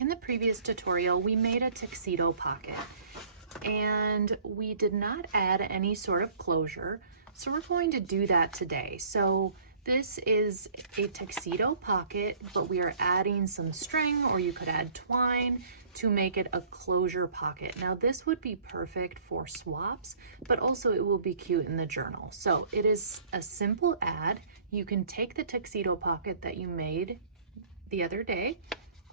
In the previous tutorial, we made a tuxedo pocket and we did not add any sort of closure. So we're going to do that today. So this is a tuxedo pocket, but we are adding some string, or you could add twine to make it a closure pocket. Now this would be perfect for swaps, but also it will be cute in the journal. So it is a simple add. You can take the tuxedo pocket that you made the other day,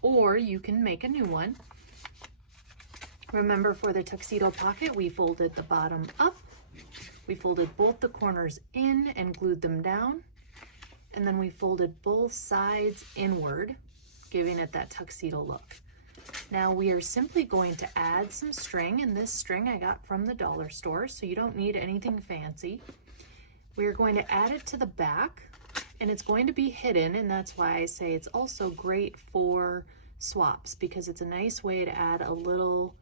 or you can make a new one. Remember, for the tuxedo pocket, we folded the bottom up, we folded both the corners in and glued them down, and then we folded both sides inward, giving it that tuxedo look. Now we are simply going to add some string, and this string I got from the dollar store, so you don't need anything fancy. We are going to add it to the back, and it's going to be hidden, and that's why I say it's also great for swaps, because it's a nice way to add a little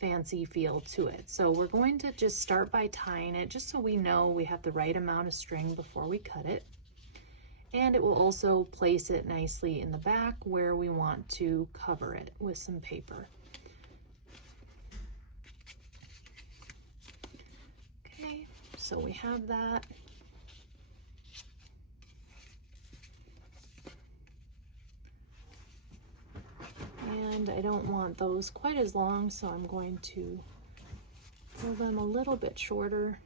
fancy feel to it. So we're going to just start by tying it, just so we know we have the right amount of string before we cut it. And it will also place it nicely in the back where we want to cover it with some paper. Okay, so we have that. And I don't want those quite as long, so I'm going to pull them a little bit shorter.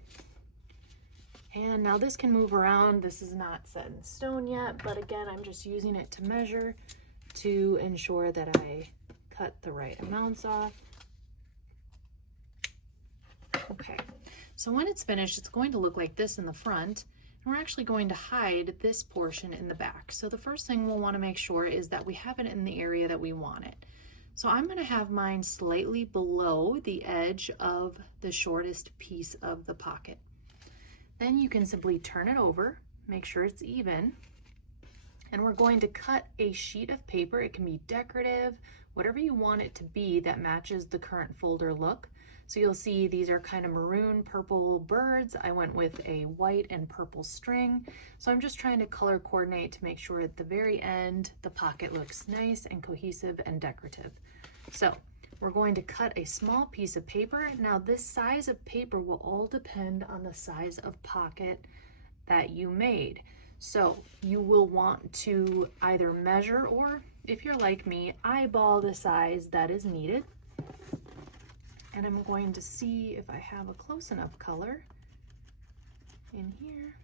And now this can move around. This is not set in stone yet, but again, I'm just using it to measure to ensure that I cut the right amounts off. Okay, so when it's finished, it's going to look like this in the front, and we're actually going to hide this portion in the back. So the first thing we'll want to make sure is that we have it in the area that we want it. So I'm going to have mine slightly below the edge of the shortest piece of the pocket. Then you can simply turn it over, make sure it's even, and we're going to cut a sheet of paper. It can be decorative, whatever you want it to be that matches the current folder look. So you'll see these are kind of maroon purple birds. I went with a white and purple string. So I'm just trying to color coordinate to make sure at the very end the pocket looks nice and cohesive and decorative. So we're going to cut a small piece of paper. Now this size of paper will all depend on the size of pocket that you made. So you will want to either measure, or if you're like me, eyeball the size that is needed. And I'm going to see if I have a close enough color in here.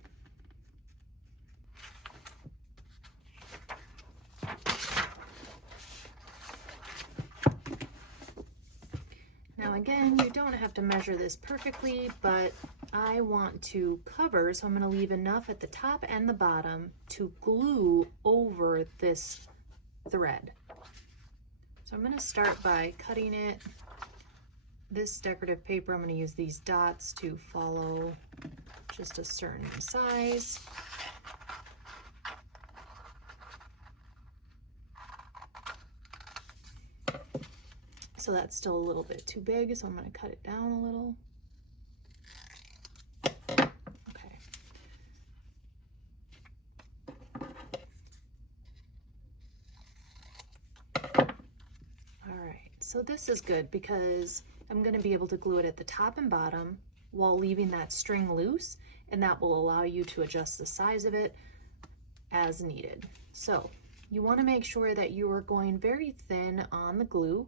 Now again, you don't have to measure this perfectly, but I want to cover, so I'm going to leave enough at the top and the bottom to glue over this thread. So I'm going to start by cutting it. This decorative paper, I'm going to use these dots to follow just a certain size. So that's still a little bit too big, so I'm going to cut it down a little. Okay. All right, so this is good because I'm going to be able to glue it at the top and bottom while leaving that string loose, and that will allow you to adjust the size of it as needed. So you want to make sure that you are going very thin on the glue,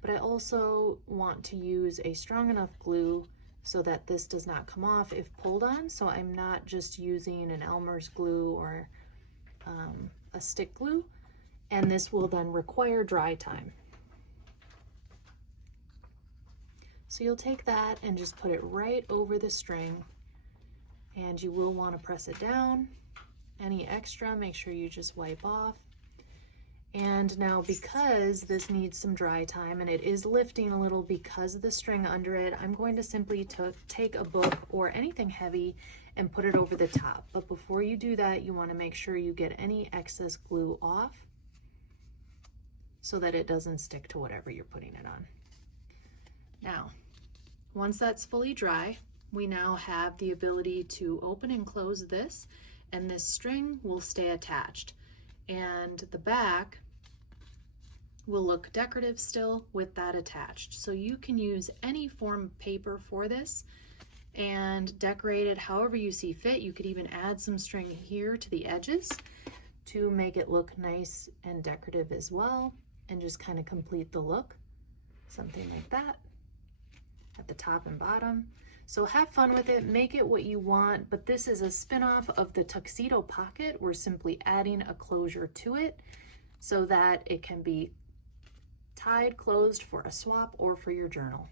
but I also want to use a strong enough glue so that this does not come off if pulled on. So I'm not just using an Elmer's glue or a stick glue, and this will then require dry time. So you'll take that and just put it right over the string, and you will want to press it down. Any extra, make sure you just wipe off. And now, because this needs some dry time and it is lifting a little because of the string under it, I'm going to simply take a book or anything heavy and put it over the top. But before you do that, you want to make sure you get any excess glue off so that it doesn't stick to whatever you're putting it on. Now, once that's fully dry, we now have the ability to open and close this, and this string will stay attached. And the back will look decorative still with that attached. So you can use any form of paper for this and decorate it however you see fit. You could even add some string here to the edges to make it look nice and decorative as well, and just kind of complete the look. Something like that at the top and bottom. So have fun with it, make it what you want, but this is a spin-off of the tuxedo pocket. We're simply adding a closure to it so that it can be tied closed for a swap or for your journal.